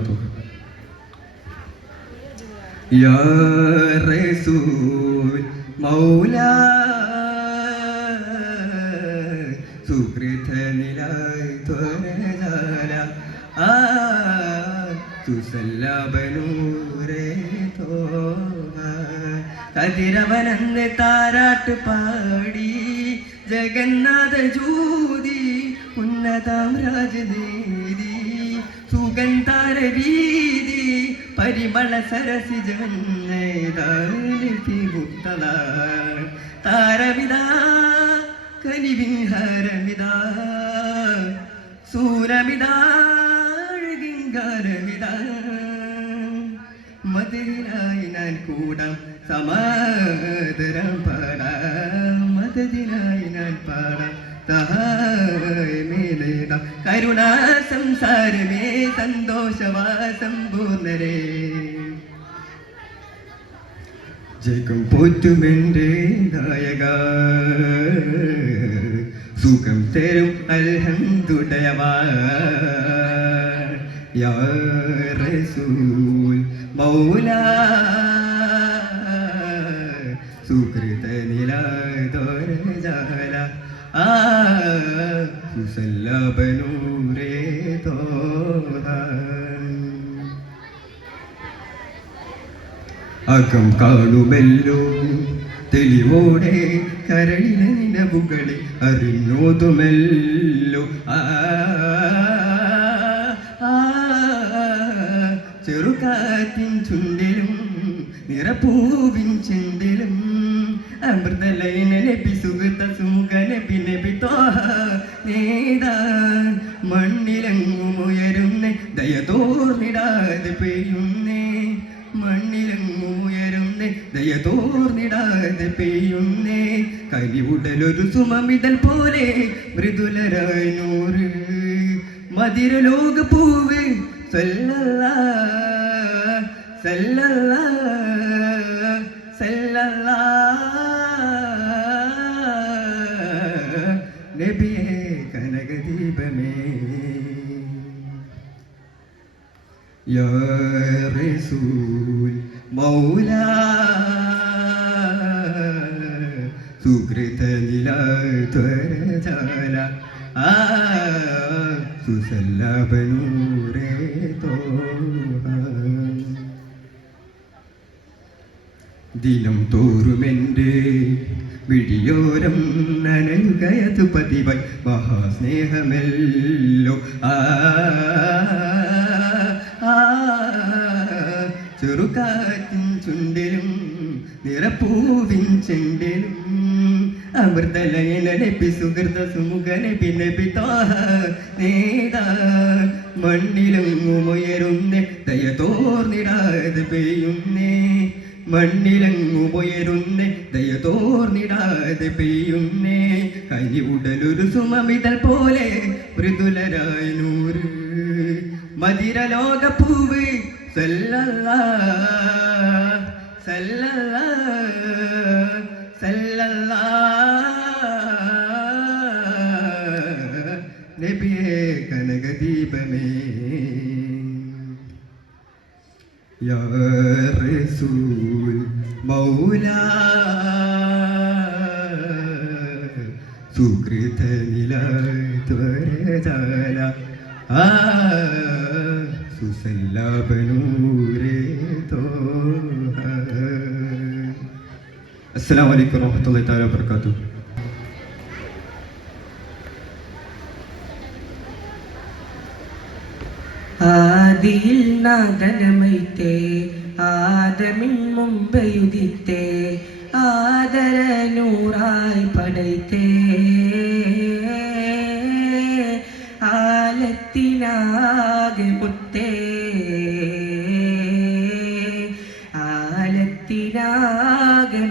وبركاته. يا رسول مولاي سكرتني لا ترجال تسلى بنوري توها കതിരവനന്ന് താരാട്ട് പാടി ജഗന്നാഥ ജ്യോതി ഉന്നതാം രാജനീതി സുഗന്ധാര വീതി പരിമള സരസിജന്നേതാലിപി മുക്തല താരവിദാ കനിവിഹാരമിദാ സൂരമിദാ ഗിംഗാരമിദാ മദീനായി ഞാൻ കൂടാം സമാദരം പാടാം മദീനായി ഞാൻ പാടാം സഹായമേനേതാം കരുണാ സംസാരമേ സന്തോഷവാസം പൂർണ്ണരേ ജയം പോറ്റുമെൻ്റെ നായക സുഖം തരും അൽഹംദുലില്ലാ യാ റസൂൽ മൗലാ സുകൃത നിലാതോരജാല സുസല്ലബനൂരേ തോഹ അകം കാണുമല്ലോ തെളിവോടെ കരളിലെ നിലവുകളെ അറിഞ്ഞോതുമല്ലോ ചെറുകാറ്റിൻ ചുണ്ടിലും നിറപ്പൂവിൻ ചെണ്ടിലും അമൃതലൈനബി സുഗത സുമുഖനബി നബി തോഹ നേതാ മണ്ണിലങ്ങുമുയരുന്നേ ദയതോർന്നിടാതെ പെയ്യുന്നേ മണ്ണിലങ്ങുമുയരുന്നേ ദയതോർന്നിടാതെ പെയ്യുന്നേ കലിവുടലൊരു സുമമിതൽ പോലെ മൃദുലരായി നൂറ് മധുരലോക പൂവ് സല്ലല്ലാ സല്ലല്ലാ സല്ലല്ലാ നബിയേ കനകദീപമേ യാ റസൂൽ മൗലാ സുകൃത നിലാത്വരജാല സുസല്ലബനൂരേ തോഹ ദിനം തോറുമെൻ്റെ വിഴിയോരം നനയുകയതു പതിവായി മഹാസ്നേഹമല്ലോ ചെറുകാറ്റിൻ ചുണ്ടിലും നിറപ്പൂവിൻ ചെണ്ടിലും അമൃതലയനബി സുഹൃത സുമുഖനബി നബി തോഹ നേതാ മണ്ണിലങ്ങുമുയരുന്നേ ദയതോർന്നിടാതെ പെയ്യുന്നേ മണ്ണിലങ്ങുമുയരുന്നേ ദയതോർന്നിടാതെ പെയ്യുന്നേ കനിവുടലൊരു സുമമിതൽ പോലെ മൃദുലരായി നൂറ് മധുരലോക പൂവ് സല്ലല്ലാ സല്ലല്ലാ സല്ലല്ലാ നബിയേ കനകദീപമേ യാ റസൂൽ മൗലാ സുകൃത നിലാത്വരജാല സുസല്ലബനൂരേ തോഹ. അസ്സലാമു അലൈക്കും വറഹ്മത്തുള്ളാഹി തആല വബറകാതുഹു. ആദിയിൽ നാദനമൈത്തേ ആദമിൻ മുമ്പയുദിത്തേ ആദരനൂറായി പടൈത്തേ ആലത്തിനാകെ മുത്തേ ആലത്തിനാകെ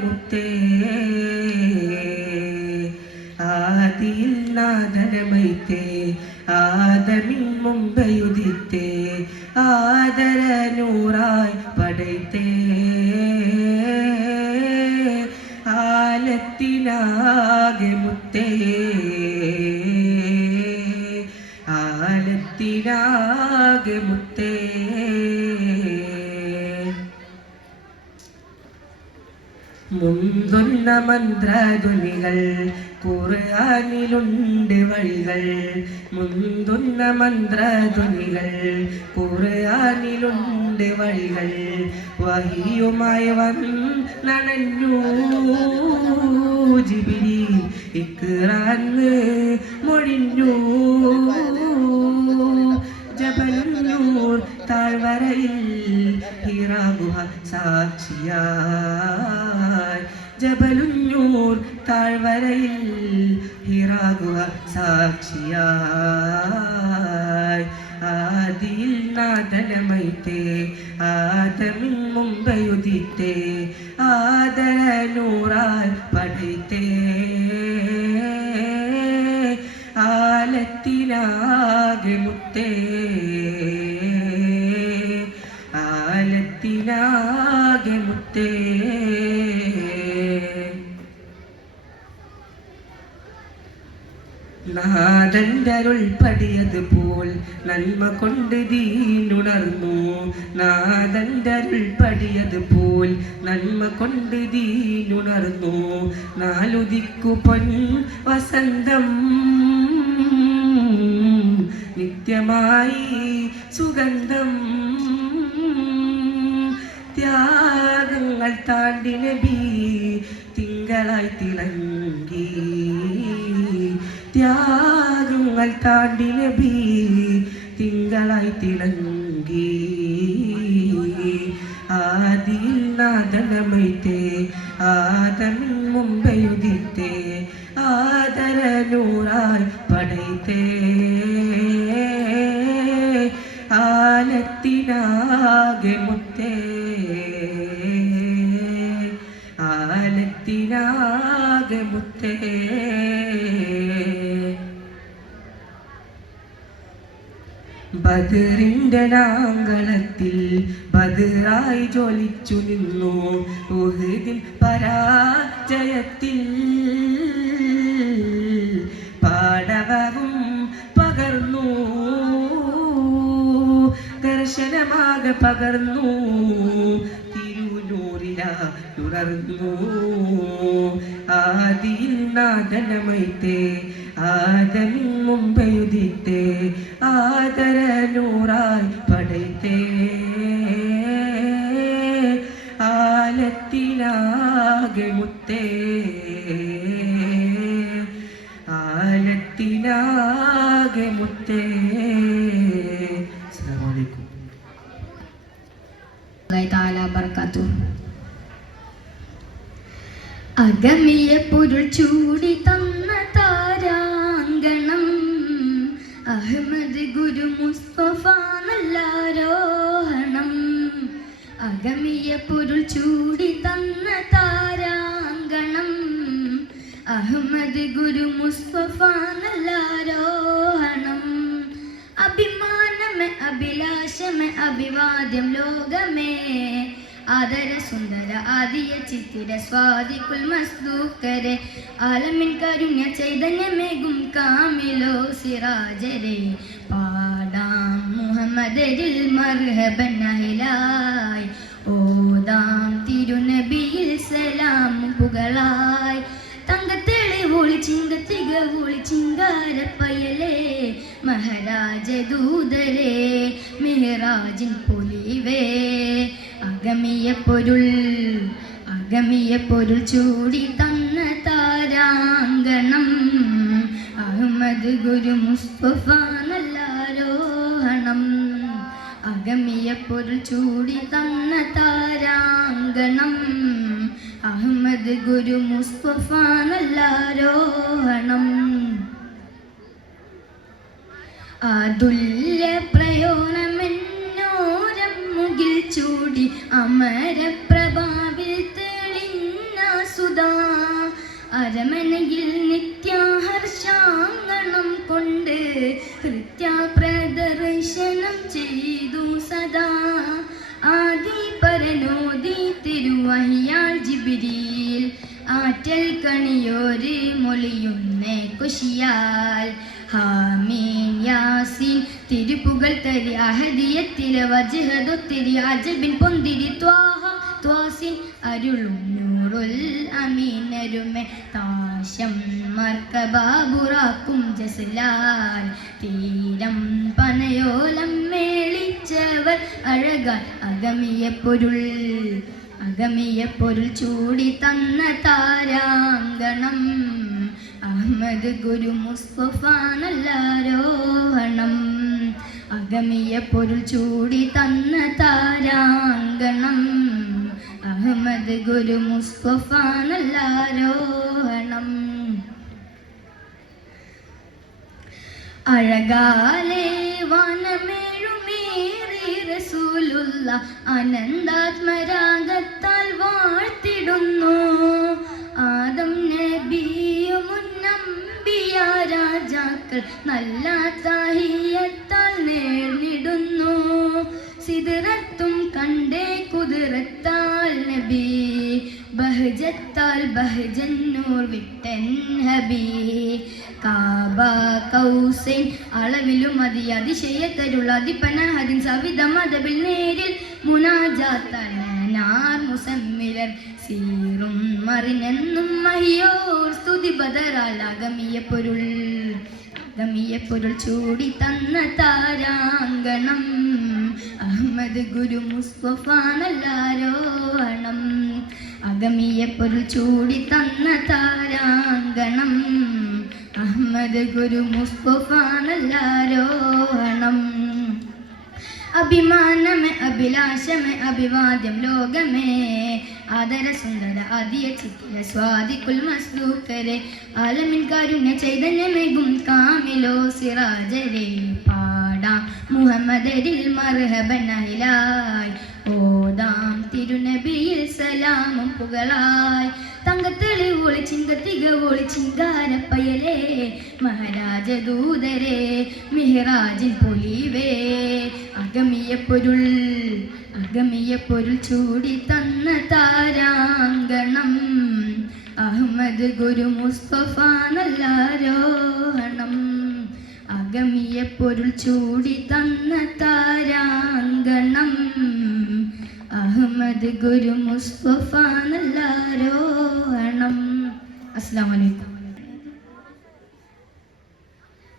മുത്തേ ആദിയിൽ നാദനമൈത്തേ ആദമിൻ മുമ്പയുദിത്തേ ആദരനൂറായി പടൈത്തേ ആലത്തിനാകെ മുത്തേ ആലത്തിനാകെ മുത്തേ മുന്തുന്ന മന്ത്രധ്വനികൾ ഖുർആനിലുണ്ട് വഴികൾ മുന്തുന്ന മന്ത്രധ്വനികൾ ഖുർആനിലുണ്ട് വഴികൾ വഹിയുമായി വന്നണഞ്ഞു ജിബ്രീൽ ഇഖ്റാന്ന് മൊഴിഞ്ഞു ജബലുന്നൂർ താഴ്വരയിൽ ഹിറാ ഗുഹ സാക്ഷിയായി ജബലുന്നൂർ താഴ്വരയിൽ ഹിറാ ഗുഹ സാക്ഷിയായി ആദിയിൽ നാദനമൈത്തേ ആദമിൻ മുമ്പയുദിത്തേ ആദര നൂറാൽ പടൈത്തേ ആലത്തിനാകെ മുത്തേ ആലത്തിനാകെ മുത്തേ നാദന്തരുൾ പടിയതുപോൽ നന്മ കൊണ്ട് ദീനുണർന്നു നാദന്തരുൾ പടിയതുപോൽ നന്മ കൊണ്ട് ദീനുണർന്നു നാലുദിക്കു പൊൻ വസന്തം നിത്യമായി സുഗന്ധം ത്യാഗങ്ങൾ താണ്ടി നബി തിങ്കളായി തിളങ്ങി ത്യാഗങ്ങൾ താണ്ടി നബി തിങ്കളായി തിളങ്ങി ആദിയിൽ നാദനമൈത്തേ ആദമിൻ മുമ്പയുദിത്തേ ആദര നൂറായി പടൈത്തേ ആലത്തിനാകെ മുത്തേ ആലത്തിനാകെ മുത്തേ ബദറിന്റെ നാങ്കളത്തിൽ ബദറായി ജ്വലിച്ചു നിന്നു ഉഹദിൻ പരാജയത്തിൽ പാടവവും പകർന്നു ദർശനമാകെ പകർന്നു തിരുനൂറിലുണർന്നു ആദിയിൽ നാദനമൈത്തേ ആദമിൻ മുമ്പയുദിത്തേ ആദര നൂറായി പടൈത്തേ ആലത്തിനാകെ മുത്തേ ആലത്തിനാകെ മുത്തേ. അസ്സലാമു അലൈക്കും അഗമിയ പൊരുൾ ചൂടി തന്ന താരാങ്കണം അഹമ്മദ് ഗുരു മുസ്തഫ നല്ലാരോഹണം അഗമിയ പൊരുൾ ചൂടി തന്ന താരാങ്കണം അഹമ്മദ് ഗുരു മുസ്തഫ നല്ലാരോഹണം അഭിമാനമേ അഭിലാഷമേ അഭിവാദ്യം ലോകമേ ആദര സുന്ദര ആദിയ ചിത്തിര സ്വാദിക്കുൽ മസ്ദൂക്കരെ ആലമിൻ കാരുണ്യ ചൈതന്യമേകും കാമിലോ സിറാജരെ പാടാം മുഹമ്മദരിൽ മർഹബൻ അഹിലായി ഓതാം തിരുനബിയിൽ സലാം പുകളായി തങ്കത്തെളി ഒളി ചിങ്കത്തിക ഒളി ചിങ്കാരപ്പയലേ മഹാരാജ ദൂതരേ മിഹ്റാജിൻ പൊലിവേ അഗമിയ പൊരുൾ ചൂടി തന്ന താരാങ്കണം അഹമ്മദ് ഗുരു മുസ്തഫ നല്ലാരോഹണം അഗമിയ പൊരുൾ ചൂടി തന്ന താരാങ്കണം അഹമ്മദ് ഗുരു മുസ്തഫ നല്ലാരോഹണം അതുല്യ പ്രയോണമെന്നോരം മുകിൽ ചൂടി അമരപ്രഭാവിൽ തെളിഞ്ഞ സുധാ അരമനയിൽ നിത്യഹർഷാങ്കണം കൊണ്ട് കൃത്യപ്രദർശനം ചെയ്തു സദാ ആദി പരനോദി തിരുവഹിയാൾ ജിബ്രീൽ ആറ്റൽ കണിയോര് മൊളിയുന്നേ കുശിയാൽ ഹാമീൻ യാസീൻ തിരുപ്പുകൾ തരി അഹദിയത്തിലെ വജ്ഹദൊത്തിരി അജബിൻ പൊന്തിരി ത്വാഹ ത്വാസിൻ അരുളും നൂറുൽ അമീനരുമെ താശം മർക്കബാബുറാക്കും ജസലാൽ തീരം പനയോലം മേളിച്ചവർ അഴകാൽ അഗമിയ പൊരുൾ ചൂടി തന്ന താരാങ്കണം അഹമ്മദ് ഗുരു മുസ്തഫ നല്ലാരോഹണം അഗമിയ പൊരുൾ ചൂടി തന്ന താരാങ്കണം അഹമ്മദ് ഗുരു മുസ്തഫ നല്ലാരോഹണം അഴകാലേ വനമേഴുമേറി റസൂലുള്ള അനന്താത്മരാഗത്താൽ വാഴ്ത്തിടുന്നു ആദം നബിയും മുന്നമ്പിയ രാജാക്കൾ നല്ല താഹിയത്താൽ നേർന്നിടുന്നു സിദ്റത്തും കണ്ടേ കുതിരത്താൽ നബി ബഹജത്താൽ ബഹജന്നൂർ വിട്ടൻ ഹബീ കാബ കൗസൈൻ അളവിലും അതിശയത്തരുള്ള അതിപനഹദിൻ സവിധ മദബിൽ നേരിൽ മുനാജാത്തനാർ മുസമ്മിലർ സീറും മറിനെന്നും മഹിയോർ സ്തുതി ബദറാൽ അഗമിയ പൊരുൾ ചൂടി തന്ന താരാങ്കണം അഹമ്മദ് ഗുരു മുസ്തഫ നല്ലാരോഹണം അഗമിയ പൊരുൾ ചൂടി തന്ന താരാങ്കണം അഹമ്മദ് ഗുരു മുസ്തഫ നല്ലാരോഹണം അഭിമാനമേ അഭിലാഷമേ അഭിവാദ്യം ലോകമേ ആദര സുന്ദര ആദിയ ചിത്തിര സ്വാദിക്കുൽ മസ്ലൂക്കരെ ആലമിൻ കാരുണ്യ ചൈതന്യമേകും കാമിലോ സിറാജരെ പാടാം മുഹമ്മദരിൽ മർഹബനഹിലായി ഓതാം തിരുനബിയിൽ സലാമും പുകളായി തങ്കത്തെളി ഒളി ചിങ്കത്തിക ഒളി ചിങ്കാരപ്പയലേ മഹാരാജ ദൂതരെ മിഹ്റാജിൻ പൊലിവേ അഗമിയ പൊരുൾ ചൂടി തന്ന താരാങ്കണം അഹമ്മദ് ഗുരു മുസ്തഫ നല്ലാരോഹണം അഗമിയ പൊരുൾ ചൂടി തന്ന താരാങ്കണം അഹമ്മദ് ഗുരു മുസ്തഫ നല്ലാരോഹണം. അസ്സലാമു അലൈക്കും.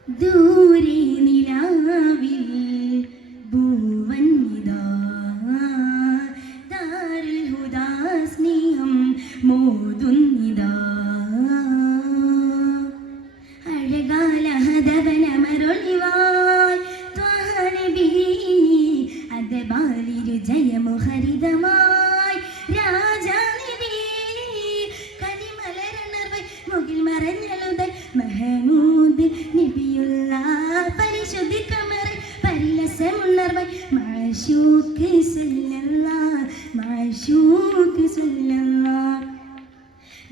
ദൂരെ നിലാവിൽ ഭൂവന്നിതാ ദാരുൽ ഹുദാ സ്നേഹം മോതുന്നിതാ അഴകാല ഹദവനമരൊളിവായ് ത്വഹ നബി അദബാലിരു ജയമുഹരിതമായി രാജാനിധി കനിമലരണർവൈ മുകിൽ മറഞ്ഞളുതായി മഹമൂദ് നബിയുള്ള പരിശുദ്ധി കമറെ പരിലസമുണർവൈ മാശൂക്ക് സല്ലല്ലാഹ്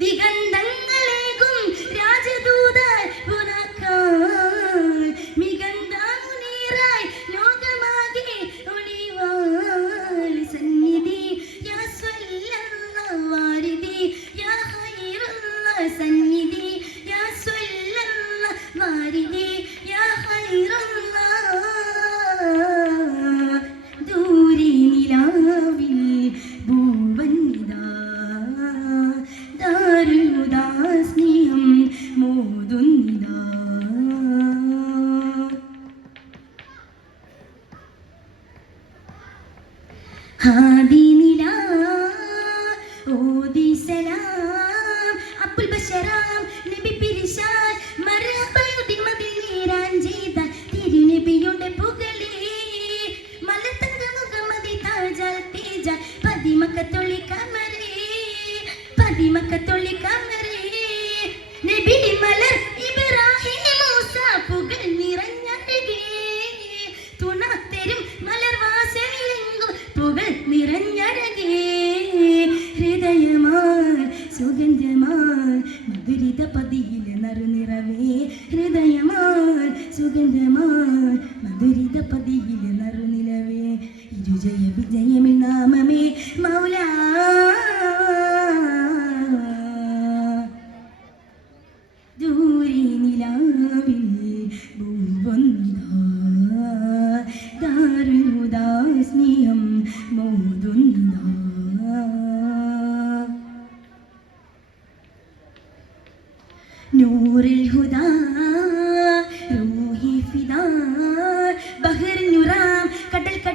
ദിഗന്ധങ്ങളേകും രാജദൂതൻ പുനക്കാൽ മികന്താമുനീറായി ലോകമാകെ ഒളിവാൽ സന്നിധി യാ സ്വല്ലല്ലാഹ് വാരിദി യാ ഖൈറുല്ലാഹ് സന്നിധി യാ സ്വല്ലല്ലാഹ് വാരിദി യാ ഖൈറുല്ലാഹ് ദൂരെ നിലാവിൽ ഭൂവന്നിതാ ദാരുൽ ഹുദാ സ്നേഹം മോതുന്നിതാ ഹാദി നിലാ ഓദി സലാം അബ്ദുൽ ബശറാം നബി പിരിശാൻ മർഹബയുദി മദീനീരാൻ ചെയ്ത തിരുനബിയുടെ പുകളി മലതങ്ക മുഹമ്മദി താജാൽ തേജ പതിമക്കത്തൊളി കമരേ നബി മലർ ഇബ്രാഹിം മൂസ പുകൾ നിറഞ്ഞഴകേ തുണത്തരും മലർവാസനിലെങ്കും പുകൾ നിറഞ്ഞഴകേ ഹൃദയമാൽ സുഗന്ധമാൽ മധുരിത പതിയിലെ നറുനിറവേ ഹൃദയമാൽ സുഗന്ധമാൽ മധുരിത പതിയിലെ നറുനിലവേ ഇരുജയ വിജയമിൽ നാമമേ മൗലാ ദൂരെ നിലാവിൽ ഭൂവന്നിതാ ദാരുൽ ഹുദാ സ്നേഹം മോതുന്നിതാ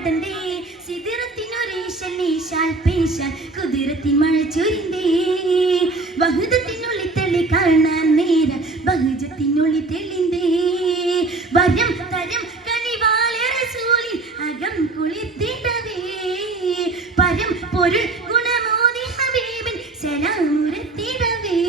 നടந்தേ സിദിറത്തിനൊരീശൻ ഈശാൽ പേശാൽ കുതിരത്തിൻ മഴ ചൊരിന്തേ വഹുദത്തിനുള്ളിൽ തെളി കാണാൻ നേര ബഹുജത്തിനുള്ളിൽ തെളിന്തേ വരം തരം കനിവാളെ റസൂലിൽ അകം കുളിത്തിടവേ പരം പൊരുൾ ഗുണമോദി ഹബീബിൻ സലാമുരത്തിടവേ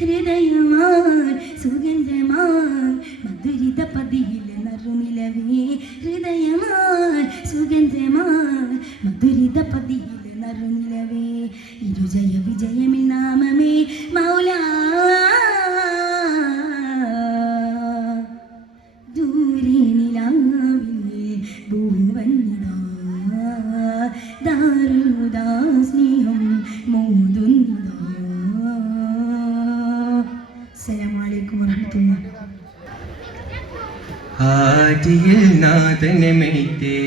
ഹൃദയമാൻ സുഗന്ധമാൻ മധുരിത പതിയിലെ നറുനിലവേ ഹൃദയമാൻ സുഗന്ധമാൻ മധുരിത പതിയിലെ നറുനിലവേ ഇരുജയ വിജയമിൽ നാമമേ മൗലാ ദൂരെ നിലാവിൽ ഭൂവന്നിതാ ദാരുദാ സ്നേഹം മോതുന്നിതാ. അസ്സലാമു അലൈക്കും വറഹ്മത്തുള്ളാഹി. ആദിയിൽ നാഥനമേറ്റേ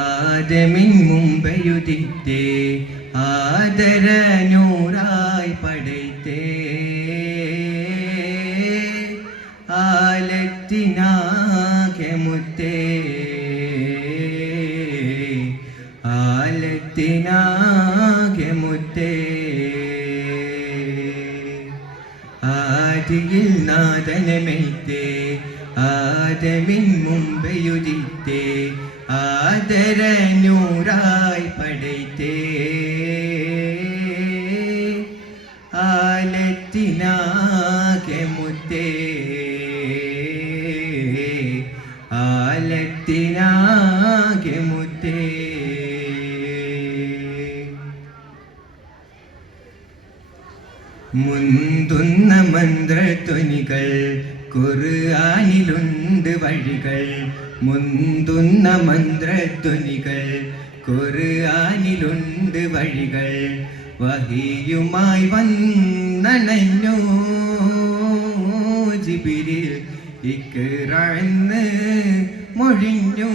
ആദമിൻ മുമ്പയുദിത്തേ ആദരനൂറായി പടൈത്തേ ആലത്തിനാകെ മുത്തേ ആലത്തിനാകെ മുത്തേ ആദിയിൽ നാഥനമേറ്റേ ആദമിൻ മുമ്പയുദിത്തേ ആദരനൂറായി പടൈത്തേ ആലത്തിനാകെ മുത്തേ ആലത്തിനാകെ മുത്തേ മുന്തുന്ന മന്ത്രധ്വനികൾ ഖുർആനിലുണ്ട് വഴികൾ മുന്തുന്ന മന്ത്രധ്വനികൾ ഖുർആനിലുണ്ട് വഴികൾ വഹിയുമായി വന്നണഞ്ഞു ജിബ്രീൽ ഇഖ്റാന്ന് മൊഴിഞ്ഞു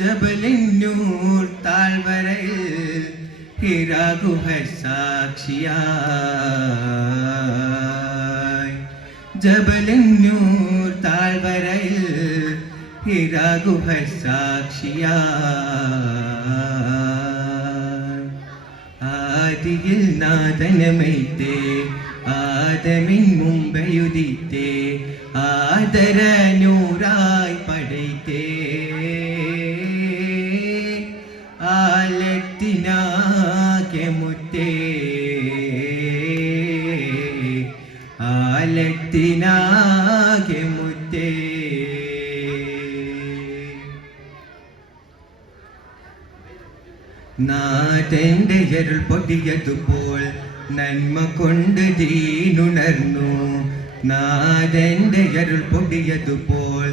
ജബലിന്നൂർ താഴ്വരയിൽ ഹിറാ ഗുഹ സാക്ഷിയായി ജബലിന്നൂർ താഴ്വരയിൽ ഹിറാ ഗുഹ സാക്ഷിയായി ആദിയിൽ നാഥനമൈത്തേ ആദമിൻ മുമ്പയുദിത്തേ ആദരനൂറായി പടൈത്തേ ആലത്തിനാകെ മുത്തേ ആലത്തിനാകെ മുത്തേ നാഥന്റെ അരുൾ പൊടിയതുപോൽ നന്മ കൊണ്ട് ദീനുണർന്നു നാഥന്റെ അരുൾ പൊടിയതുപോൽ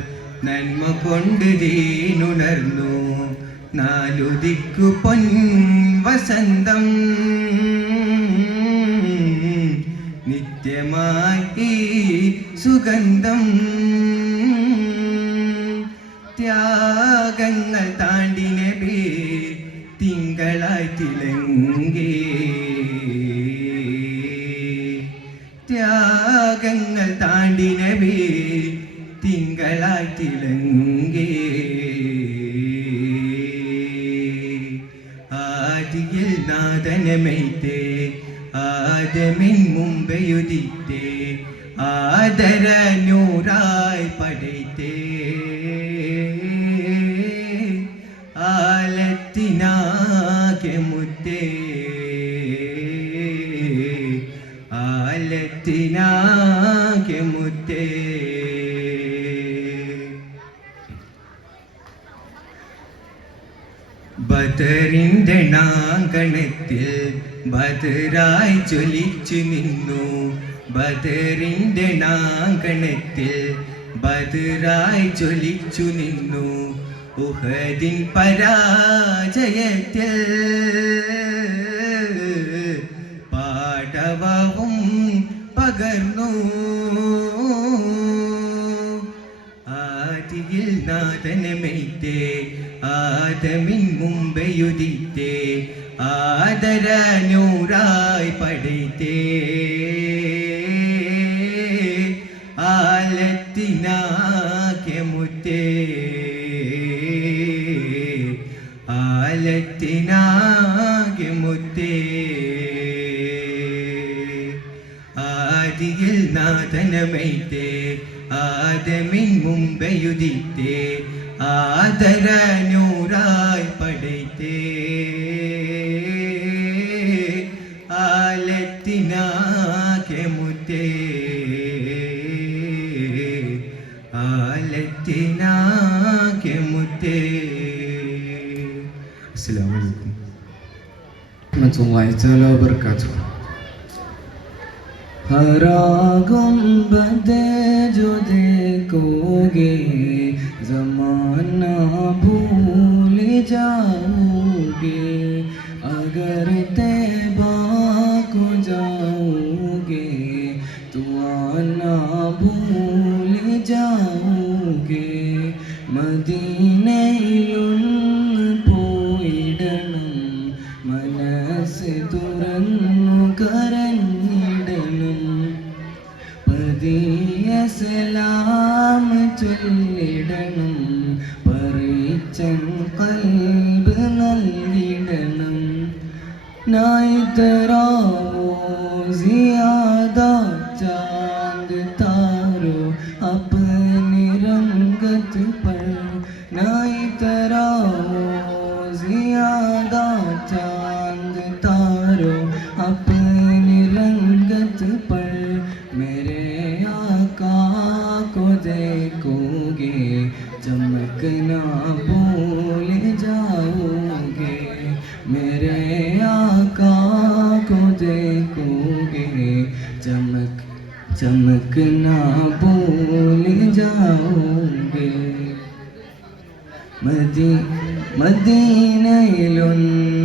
നന്മ കൊണ്ട് ദീനുണർന്നു നാലുദിക്കു പൊൻ വസന്തം നിത്യമായി സുഗന്ധം ത്യാഗങ്ങൾ താണ്ടി നബി തിങ്കളായി തിളങ്ങി ത്യാഗങ്ങൾ താണ്ടി നബി തിങ്കളായി തിളങ്ങി ആദിയിൽ നാഥനമൈത്തേ ആദമിൻ മുമ്പയുദിത്തേ ആദരനൂറായി പടൈത്തേ ആലത്തിനാകെ മുത്തേ ആലത്തിനാകെ മുത്തേ ബദറിന്റെ നാങ്കണത്തിൽ ബദറായി ജ്വലിച്ചു നിന്നു ബദറിന്റെ നാങ്കണത്തിൽ ബദറായി ജ്വലിച്ചു നിന്നു ഉഹദിൻ പരാജയത്തിൽ പാടവവും പകർന്നു ആദിയിൽ നാഥനമൈത്തേ ആദമിൻ മുമ്പയുദിത്തേ ആദരനൂറായി പടൈത്തേ ആലത്തിനാകെ മുത്തേ ജനമൈത്തെ ആദമിൻ മുമ്പെയുദിത്തെ ആദര നൂറായി പടൈത്തെ ആലത്തിനാകെ മുത്തേ ആലത്തിനാകെ മുത്തേ. അസ്സലാമു അലൈക്കും വറഹ്മത്തുള്ളാഹി തആല വബറകാതുഹു. हरा गुंबद जो देखोगे ज़माना भूल जाओगे, अगर तैबा को जाओगे तो आना भूल जाओगे. മദീനയിലും പോയിടണം, മനസ്സ് തുറന്നു കരഞ്ഞിടണം, പതിയ സലാം ചൊല്ലിടണം, പറിച്ചൻ ഖൽബ് നൽകിടണം. നായി തരാവോ സിയാദാ चांद तारो अपनी रंगत पर, नाई तराओ ज़ियादा चांद तारो अपनी रंगत पर. मेरे आका को देखोगे चमकना भूल जाओगे, मेरे आका को देखोगे चमकना भूल जाओगे. മദീനയിലൊന്ന്